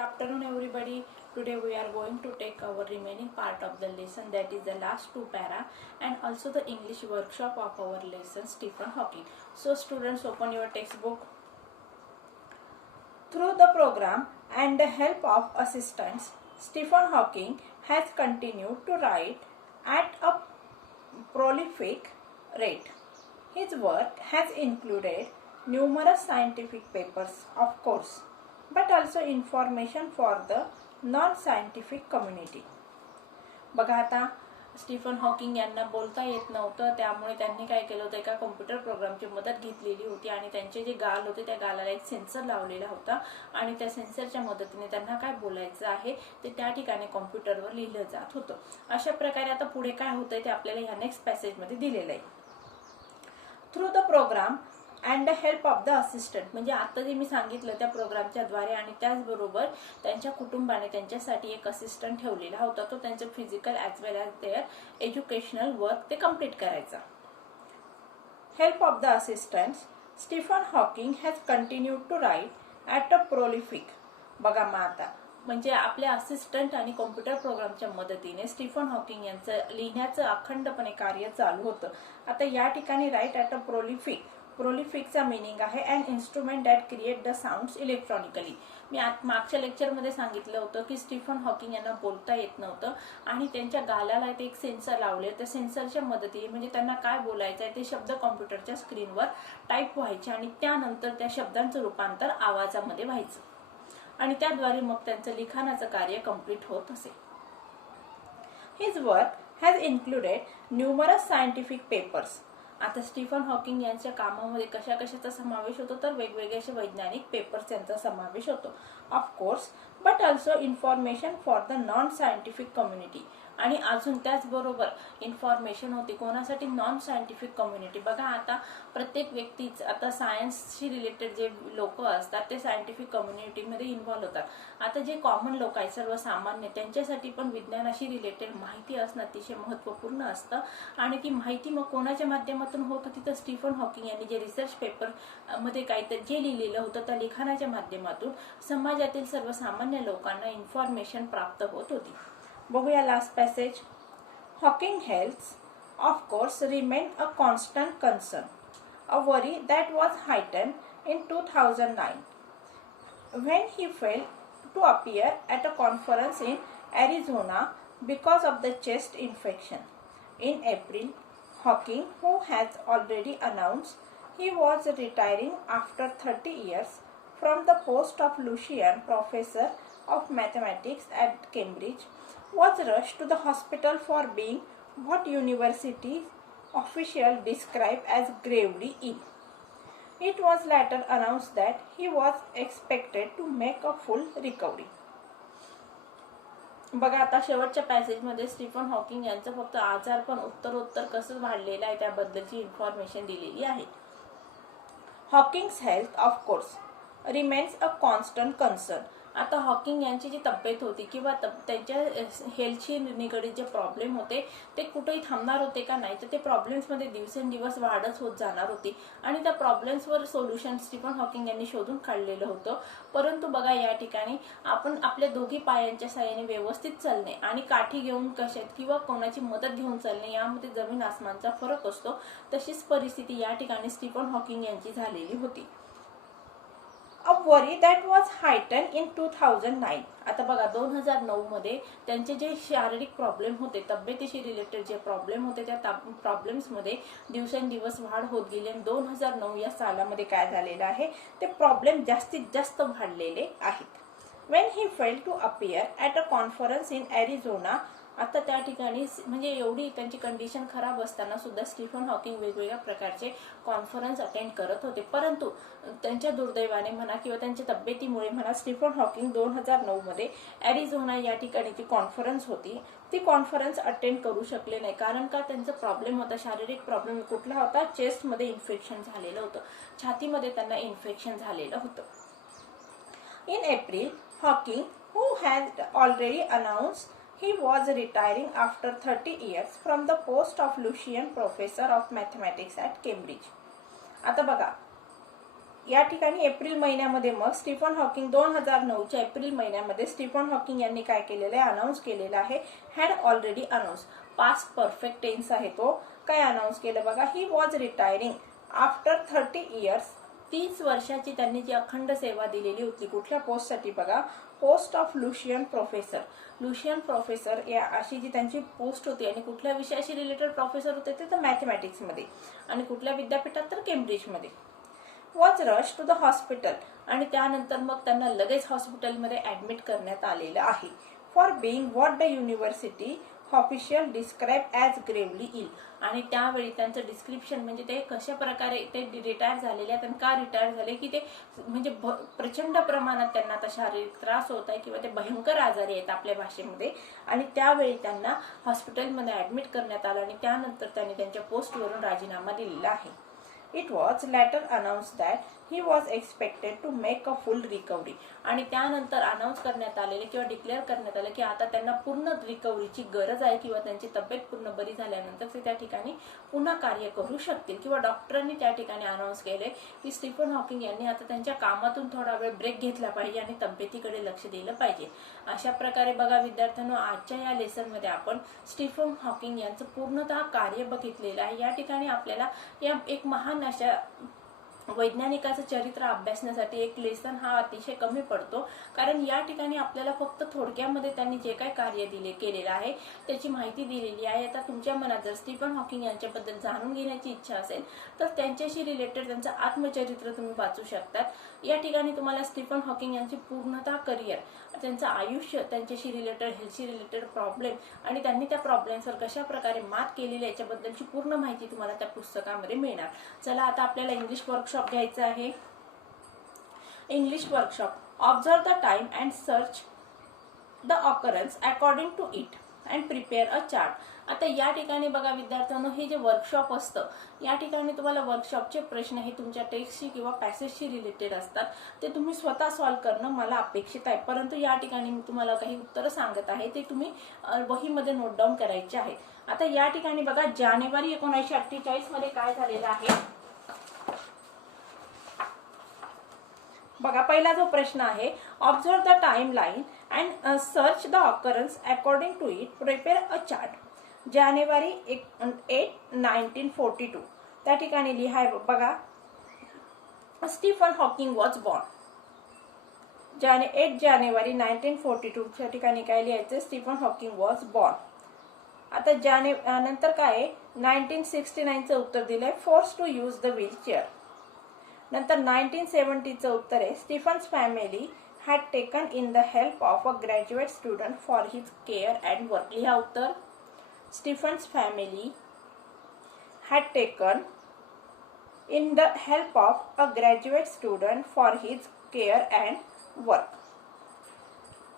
Afternoon everybody. Today we are going to take our remaining part of the lesson, that is the last two para and also the English workshop of our lesson Stephen Hawking. So students, open your textbook. Through the program and the help of assistants, Stephen Hawking has continued to write at a prolific rate. His work has included numerous scientific papers, of course, but also information for the non-scientific community. बघा आता Stephen Hawking यांना बोलता येत नव्हतं, त्यामुळे त्यांनी काय केलं होतं, एका कॉम्प्युटर प्रोग्रामची मदत घेतलेली होती आणि त्यांचे जे गाल होते त्या गालाला एक सेन्सर लावलेला होता आणि त्या सेन्सरच्या मदतीने त्यांना काय बोलायचं आहे ते त्या ठिकाणी कॉम्प्युटरवर लिहिलं जात होतं. अशा प्रकारे आता पुढे काय होतंय ते आपल्याला ह्या नेक्स्ट पॅसेजमध्ये दिलेलं आहे. Through the programme and the help of the assistant, म्हणजे आता जे मी सांगितलं त्या प्रोग्रामच्या द्वारे आणि त्याचबरोबर त्यांच्या कुटुंबाने त्यांच्यासाठी एक असिस्टंट ठेवलेला होता, तो त्यांचं physical as well as their educational work ते कम्प्लीट करायचा. Help of the assistants, Stephen Hawking has continued to write at a prolific. बघा मग आता म्हणजे आपल्या असिस्टंट आणि कॉम्प्युटर प्रोग्रामच्या मदतीने स्टीफन हॉकिंग यांचं लिहिण्याचं अखंडपणे कार्य चालू होतं. आता या ठिकाणी राईट ॲट अ प्रोलिफिक, प्रोलिफिकचा मीनिंग आहे an instrument that create the sounds electronically. मी मागच्या लेक्चरमध्ये सांगितलं होतं की स्टीफन हॉकिंग यांना बोलता येत नव्हतं आणि त्यांच्या गालाला ते एक सेन्सर लावले, त्या सेन्सरच्या मदतीने म्हणजे त्यांना काय बोलायचं आहे ते शब्द कॉम्प्युटरच्या स्क्रीनवर टाईप व्हायचे आणि त्यानंतर त्या शब्दांचं रूपांतर आवाजामध्ये व्हायचं आणि त्याद्वारे मग त्यांचं लिखाणाचं कार्य कंप्लीट होत असे. His work has included numerous scientific papers. आता स्टीफन हॉकिंग यांच्या कामामध्ये कशा कशाचा समावेश होतो, तर वेगवेगळे असे वैज्ञानिक पेपर्स यांचा समावेश होतो, of course, but also information for the non scientific community. आणि अजून त्याचबरोबर इन्फॉर्मेशन होती कोणासाठी, नॉन सायंटिफिक कम्युनिटी. बघा आता प्रत्येक व्यक्तीच आता सायन्सशी रिलेटेड जे लोक असतात ते सायंटिफिक कम्युनिटीमध्ये इन्व्हॉल्व होतात. आता जे कॉमन लोक आहेत सर्वसामान्य, त्यांच्यासाठी पण विज्ञानाशी रिलेटेड माहिती असणं अतिशय महत्त्वपूर्ण असतं आणि ती माहिती मग कोणाच्या माध्यमातून होत होती, तर स्टीफन हॉकिंग यांनी जे रिसर्च पेपर मध्ये काहीतरी जे लिहिलेलं होतं त्या लिखाणाच्या माध्यमातून समाजातील सर्वसामान्य लोकांना इन्फॉर्मेशन प्राप्त होत होती. बघूया last passage. Hawking health of course remain a constant concern, a worry that was हायटन in 2009 when he failed to appear at a conference in Arizona because of the chest infection. In April, Hawking, who has already announced he was retiring after 30 years from the post of Lucian Professor of Mathematics at Cambridge, was rushed to the hospital for being what university officials described as gravely ill. It was later announced that he was expected to make a full recovery. बघा आता शेवटच्या पॅसेजमध्ये Stephen Hawking यांचं फक्त आजारपण उत्तरोत्तर कसं वाढलेलं आहे त्याबद्दलची इन्फॉर्मेशन दिलेली आहे. Hawking's health of course remains a constant concern. आता हॉकिंग यांची जी तब्येत होती किंवा त्यांच्या हेल्थशी निगडीत जे प्रॉब्लेम होते ते कुठेही थांबणार होते का नाही, तर ते प्रॉब्लेम्समध्ये दिवसेंदिवस वाढच होत जाणार होती आणि त्या प्रॉब्लेम्सवर सोल्युशन स्टीफन हॉकिंग यांनी शोधून काढलेलं होतं. परंतु बघा या ठिकाणी आपण आपल्या दोघी पायांच्या साहाय्याने व्यवस्थित चालणे आणि काठी घेऊन कशात किंवा कोणाची मदत घेऊन चालणे यामध्ये जमीन आसमानचा फरक असतो. तशीच परिस्थिती या ठिकाणी स्टीफन हॉकिंग यांची झालेली होती. अ वरी दॅट वॉज हायटन इन 2009. आता बघा 2009 मध्ये त्यांचे जे शारीरिक प्रॉब्लेम होते, तब्येतीशी रिलेटेड जे प्रॉब्लेम होते त्या प्रॉब्लेम्समध्ये दिवसेंदिवस वाढ होत गेली आणि 2009 या सालामध्ये काय झालेलं आहे, ते प्रॉब्लेम जास्तीत जास्त वाढलेले आहेत. When he failed to appear at a conference in Arizona. आता त्या ठिकाणी म्हणजे एवढी त्यांची कंडिशन खराब असताना सुद्धा स्टीफन हॉकिंग वेगवेगळ्या प्रकारचे कॉन्फरन्स अटेंड करत होते. परंतु त्यांच्या दुर्दैवाने म्हणा किंवा त्यांच्या तब्येतीमुळे म्हणा स्टीफन हॉकिंग 2009 मध्ये ॲरिझोना या ठिकाणी ती कॉन्फरन्स होती, ती कॉन्फरन्स अटेंड करू शकले नाही. कारण का, त्यांचा प्रॉब्लेम होता, शारीरिक प्रॉब्लेम कुठला होता, चेस्टमध्ये इन्फेक्शन झालेलं होतं, छातीमध्ये त्यांना इन्फेक्शन झालेलं होतं. In April, Hawking, who had already announced he was retiring after 30 years from the post of Lucian Professor of Mathematics at Cambridge. आता बघा या ठिकाणी एप्रिल महिन्यामध्ये मग स्टीफन हॉकिंग 2009च्या एप्रिल महिन्यामध्ये स्टीफन हॉकिंग यांनी काय केलेलं आहे, अनाऊन्स केलेलं आहे. Had already announce, past perfect tense आहे तो. काय अनाऊन्स केलं बघा, he was retiring after 30 years. 30 वर्षाची त्यांनी जी अखंड सेवा दिलेली होती. कुठल्या पोस्टसाठी बघा, post of Lucian professor. Lucian professor या अशी जी त्यांची पोस्ट होती आणि कुठल्या विषयाशी रिलेटेड प्रोफेसर होते ते तर मॅथमॅटिक्समध्ये, आणि कुठल्या विद्यापीठात तर केम्ब्रिजमध्ये. Was rush to the hospital, आणि त्यानंतर मग त्यांना लगेच हॉस्पिटलमध्ये ऍडमिट करण्यात आलेलं आहे. For being what the university official describe as gravely ill. आणि त्यावेळी त्यांचं डिस्क्रिप्शन म्हणजे ते कशा प्रकारे ते रिटायर झालेले आहेत आणि का रिटायर झाले, की ते म्हणजे प्रचंड प्रमाणात त्यांना आता शारीरिक त्रास होत आहे किंवा ते भयंकर आजारी आहेत आपल्या भाषेमध्ये, आणि त्यावेळी त्यांना हॉस्पिटलमध्ये ऍडमिट करण्यात आलं आणि त्यानंतर त्यांनी त्यांच्या पोस्टवरून राजीनामा दिलेला आहे. It was later announced that he was expected to make a full recovery. आणि त्यानंतर अनाऊन्स करण्यात आलेले किंवा डिक्लेअर करण्यात आले की आता त्यांना पूर्ण रिकव्हरीची गरज आहे किंवा त्यांची तब्येत पूर्ण बरी झाल्यानंतर ते त्या ठिकाणी पुन्हा कार्य करू शकतील, किंवा डॉक्टरांनी त्या ठिकाणी अनाऊन्स केले की स्टीफन हॉकिंग यांनी आता त्यांच्या कामातून थोडा वेळ ब्रेक घेतला पाहिजे आणि तब्येतीकडे लक्ष दिलं पाहिजे. अशा प्रकारे बघा विद्यार्थ्यांनो, आजच्या या लेसनमध्ये आपण स्टीफन हॉकिंग यांचं पूर्णतः कार्य बघितलेलं आहे. या ठिकाणी आपल्याला या एक महान अशा वैज्ञानिकाचं चरित्र अभ्यासण्यासाठी एक लेसन हा अतिशय कमी पडतो, कारण या ठिकाणी आपल्याला फक्त थोडक्यामध्ये त्यांनी जे काही कार्य केलेलं आहे त्याची माहिती दिलेली आहे. आता तुमच्या मनात जर स्टीफन हॉकिंग यांच्याबद्दल जाणून घेण्याची इच्छा असेल तर त्यांच्याशी रिलेटेड त्यांचं आत्मचरित्र तुम्ही वाचू शकतात. या ठिकाणी तुम्हाला स्टीफन हॉकिंग यांची पूर्णतः करिअर, त्यांचं आयुष्य, त्यांच्याशी रिलेटेड हेल्थशी रिलेटेड प्रॉब्लेम आणि त्यांनी त्या प्रॉब्लेम्सवर कशा प्रकारे मात केलेली याच्याबद्दलची पूर्ण माहिती तुम्हाला त्या पुस्तकामध्ये मिळणार. चला आता आपल्याला इंग्लिश वर्कशॉप घ्यायचा आहे. English workshop, observe the time and search the occurrence according to it and prepare a chart. आता या ठिकाणी बघा विद्यार्थ्यांनो, हे जे वर्कशॉप असतं या ठिकाणी तुम्हाला वर्कशॉपचे प्रश्न हे तुमच्या टेक्स्टशी किंवा पॅसेजशी रिलेटेड असतात, ते तुम्ही स्वतः सॉल्व्ह करणं मला अपेक्षित आहे. परंतु या ठिकाणी मी तुम्हाला काही उत्तरं सांगत आहे ते तुम्ही वहीमध्ये नोट डाऊन करायचे आहेत. आता या ठिकाणी बघा, जानेवारी 1948 मध्ये काय झालेलं आहे बघा. पहिला जो प्रश्न आहे, observe the time line and search the occurrence according to it, prepare a chart. जानेवारी 8, 1942 त्या ठिकाणी लिहाय बघा, स्टीफन हॉकिंग वॉज बॉर्न. 8 जानेवारी 1942 त्या ठिकाणी काय लिहायचं, स्टीफन हॉकिंग वॉज बॉर्न. आता नंतर काय 1969चं उत्तर दिलंय, force to use the wheelchair. नंतर 1970चं उत्तर आहे, Stephen's family had taken in the help of a graduate student for his care and work. लिहा उत्तर, Stephen's family had taken in the help of a graduate student for his care and work.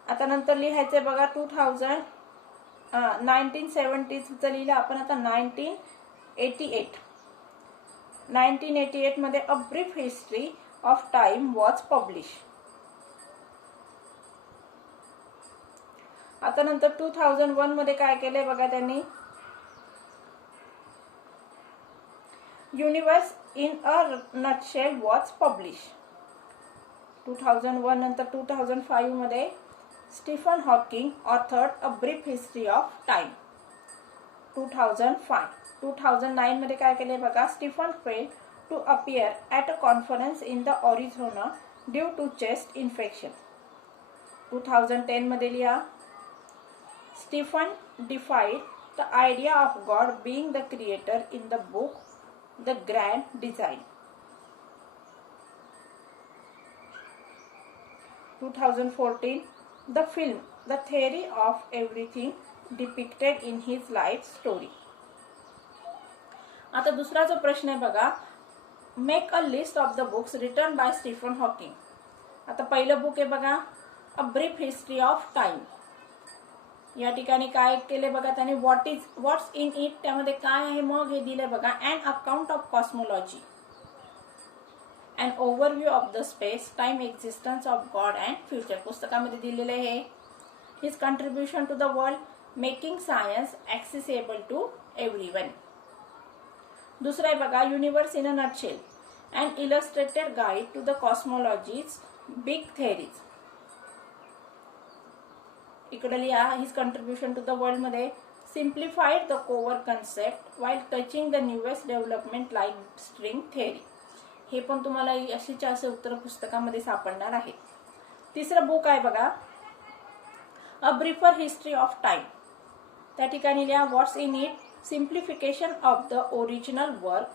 आता नंतर लिहायचं बघा 1970चं लिहिलं आपण. आता 1988 मध्ये a brief history of time was publish. आता नंतर 2001 मध्ये काय केलंय बघा त्यांनी, universe in a nutshell was publish. 2001 नंतर 2005 मध्ये Stephen Hawking authored a brief history of time. 2009 मध्ये काय केले बघा, Stephen failed to appear at a conference in the Arizona due to chest infection. 2010 मध्ये लिहा, Stephen defied the idea of God being the creator in the book the grand design. 2014 the film the theory of everything depicted in his life story. आता दुसरा जो प्रश्न आहे बघा, make a list of the books written by Stephen Hawking. आता पहिलं book आहे बघा, a brief history of time. या ठिकाणी काय केले बघा त्यांनी, व्हॉट्स इन इट, त्यामध्ये काय आहे मग हे दिले बघा, an account of cosmology, an overview of the space time existence of God and future. पुस्तकामध्ये दिलेले आहे. His contribution to the world, making science accessible to everyone. दुसरा आहे बघा, universe in a nutshell, an illustrated guide to the cosmology's big theories. इकडे लिहा his contribution to the world मध्ये simplified the core concept while touching the newest development like string theory. हे पण तुम्हाला अशीच असे उत्तर पुस्तकामध्ये सापडणार आहे. तिसरं बुक आहे बघा a briefer history of time. त्या ठिकाणी लिहा what's in it, simplification of the original work,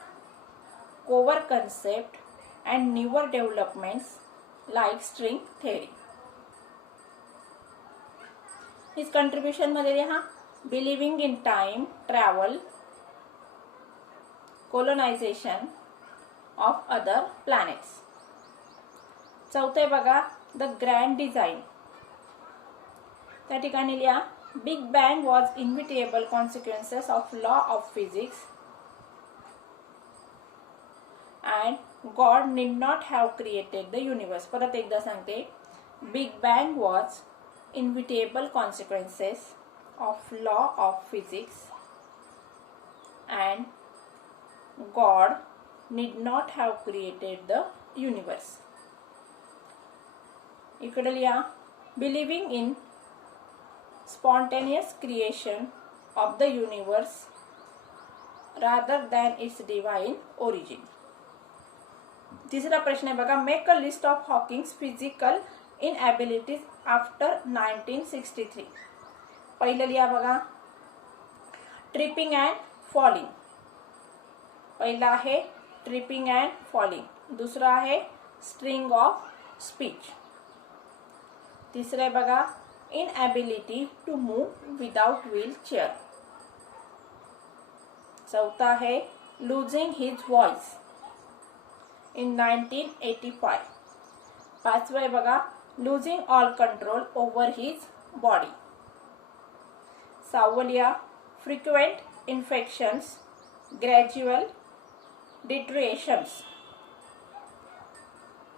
cover concept and newer developments like string theory. His contribution मध्ये लिहा believing in time travel, colonisation of other planets. चौथे बघा the grand design. त्या ठिकाणी लिहा big bang was inevitable consequences of law of physics and God need not have created the universe. परत एकदा सांगते big bang was inevitable consequences of law of physics and God need not have created the universe. इकडे लिहा believing in spontaneous creation of the universe rather than its divine origin. तिसरा प्रश्न आहे बघा make a list of Hawking's physical inabilities after 1963. पहिलं लिहा बघा tripping and falling. पहिला आहे ट्रिपिंग अँड फॉलिंग, दुसरा आहे स्ट्रिंग ऑफ स्पीच, तिसरं आहे बघा inability to move without wheel chair, चौथा आहे लूजिंग हिज व्हॉइस इन 1985, पाचवं आहे बघा losing all control over his body, सहावं लिहा फ्रिक्वेंट इन्फेक्शन्स ग्रॅज्युअल डिट्रिएशन्स.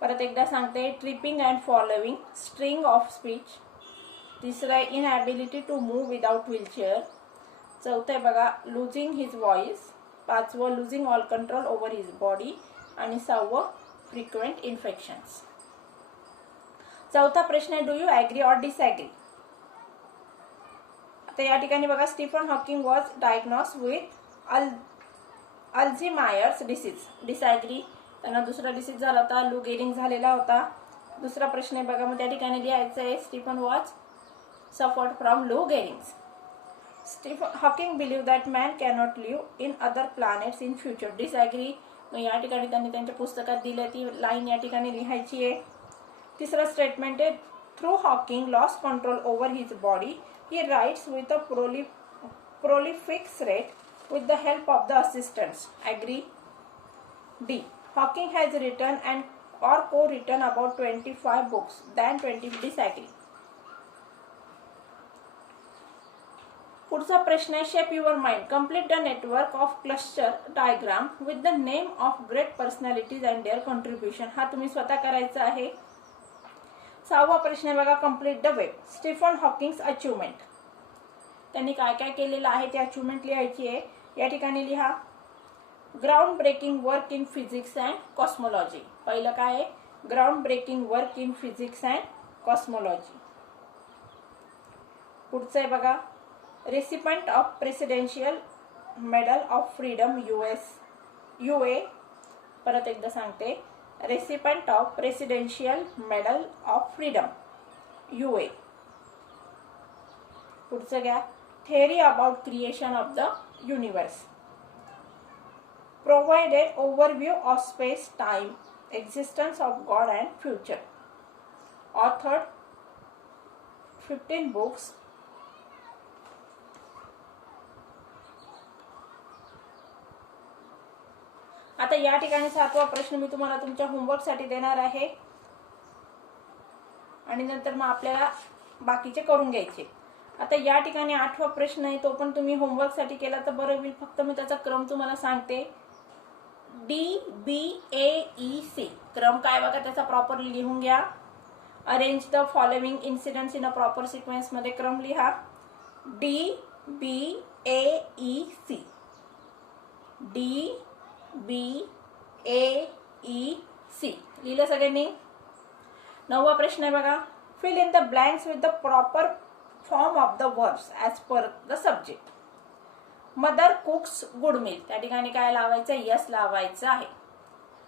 परत एकदा सांगते tripping and following string of speech, तिसरं आहे inability to move without wheelchair, चौथं आहे बघा लूजिंग हिज व्हॉइस, पाचवं losing all control over his body आणि सहावं फ्रिक्वेंट इन्फेक्शन्स. चौथा प्रश्न आहे do you agree or disagree. आता या ठिकाणी बघा Stephen Hawking was diagnose with Alzheimer's disease. Disagree, त्यांना दुसरा डिसीज झाला होता, लू गेरिंग झालेला होता. दुसरा प्रश्न आहे बघा मग त्या ठिकाणी लिहायचं आहे Stephen was suffered from Lou Gehrig's. Stephen Hawking believe that man cannot live in other planets in future. Disagree, मग या ठिकाणी त्यांनी त्यांच्या पुस्तकात दिली ती लाईन या ठिकाणी लिहायची आहे. तिसरा स्टेटमेंट आहे through Hawking lost control over his body he rights with a prolific rate with the help of the assistants. Agree. D. Hawking has written and or co-written about 25 books than 20. Disagree. पुढचा प्रश्न आहे shape your mind. Complete the network of cluster diagram with the name of great personalities and their contribution. हा तुम्ही स्वतः करायचा आहे. सहावा प्रश्न आहे बघा complete the web. Stephen Hawking's achievement. त्यांनी काय काय केलेलं आहे ते अचिव्हमेंट लिहायची आहे. या ठिकाणी लिहा ground breaking work in physics and cosmology. पहिलं काय आहे ground breaking work in physics and cosmology. पुढचं आहे बघा recipient of presidential medal of freedom UA. परत एकदा सांगते recipient of presidential medal of freedom UA. पुढचं घ्या theory about creation of the universe. Provided overview of space time, existence of God and future. Authored 15 books. आता या ठिकाणी सातवा प्रश्न मी तुम्हाला तुमच्या होमवर्क साठी देणार आहे आणि नंतर मग आपल्याला बाकीचे करून घ्यायचे. आता या ठिकाणी आठवा प्रश्न आहे तो पण तुम्ही होमवर्क साठी केला तर बरं होईल. फक्त मी त्याचा क्रम तुम्हाला सांगते DBAEC क्रम काय बघा त्याचा प्रॉपरली लिहून घ्या. Arrange the following incidents in a proper sequence मध्ये क्रम लिहा. DBAEC DBAEC C. लिहिलं सगळ्यांनी. 9वा प्रश्न आहे बघा. Fill in the blanks with the proper form of the verbs as per the subject. Mother cooks good meal. त्या ठिकाणी काय लावायचं? यस लावायचं आहे.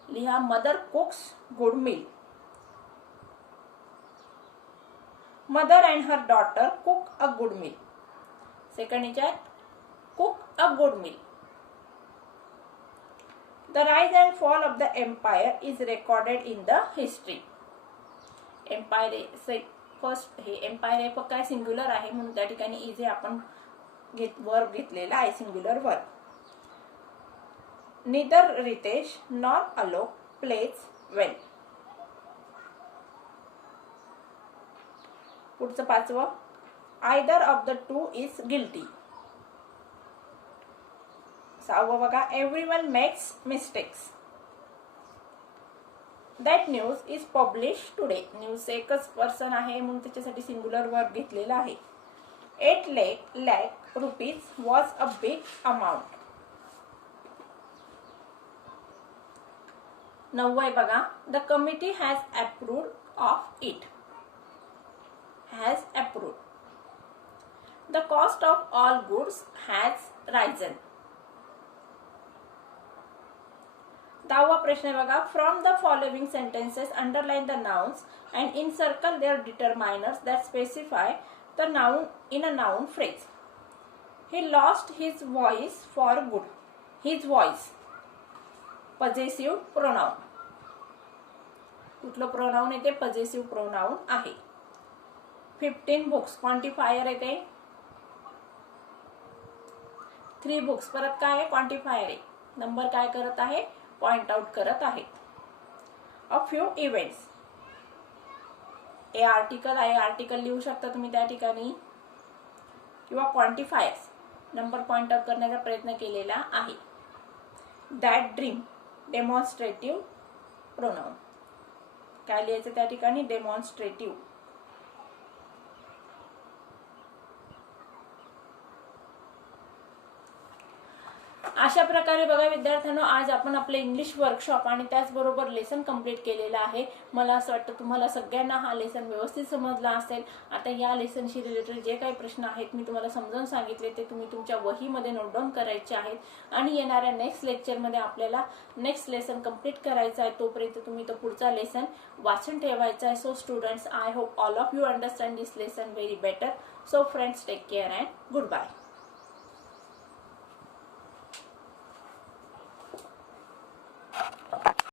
लिहा mother cooks good meal. Mother and her daughter cook a good meal. Second याच्यात cook a good meal. The rise and fall of the empire is recorded in the history. Empire first हे empire हे काय singular आहे म्हणून त्या ठिकाणी is हे आपण वर्ब घेतलेला आहे, singular verb. Neither Ritesh nor Alok plays well. पुढचं 5वं. Either of the two is guilty. 6वं बघा. Everyone makes mistakes. That news is publish today. News एकच पर्सन आहे म्हणून त्याच्यासाठी सिंग्युलर वर्ब घेतलेला आहे. 8 lakh rupees was a big amount. 9वा आहे बघा. The committee has approved of it. Has approved. The cost of all goods has risen. 10वा प्रश्न आहे बघा. From the following sentences underline the nouns and encircle their determiners that specify the noun in a noun phrase. He lost his voice for good. His voice. Possessive pronoun. कुठलं pronoun येते? possessive pronoun आहे. 15 books. Quantifier येते. 3 books. परत काय आहे? Quantifier आहे. Number काय करत आहे? पॉइंट आउट करत आहे. A few events. A article आहे. आर्टिकल लिहू शकता तुम्ही त्या ठिकाणी. किंवा क्वांटिफायर्स नंबर पॉइंट आउट करण्याचा प्रयत्न केलेला आहे. That dream. Demonstrative pronoun. काय लिहायचं त्या ठिकाणी? डेमॉन्स्ट्रेटिव्ह. अशा प्रकारे बघा विद्यार्थ्यांनो, आज आपण आपले इंग्लिश वर्कशॉप आणि त्याचबरोबर लेसन कंप्लीट केलेला आहे. मला असं वाटतं तुम्हाला सगळ्यांना हा लेसन व्यवस्थित समजला असेल. आता या लेसनशी रिलेटेड जे काही प्रश्न आहेत मी तुम्हाला समजावून सांगितले ते तुम्ही तुमच्या वहीमध्ये नोट डाऊन करायचे आहेत. आणि येणाऱ्या नेक्स्ट लेक्चरमध्ये आपल्याला नेक्स्ट लेसन कंप्लीट करायचा आहे. तोपर्यंत तुम्ही तो पुढचा लेसन वाचून ठेवायचा आहे. So students, I hope all of you understand this lesson very better. So friends, take care and good bye.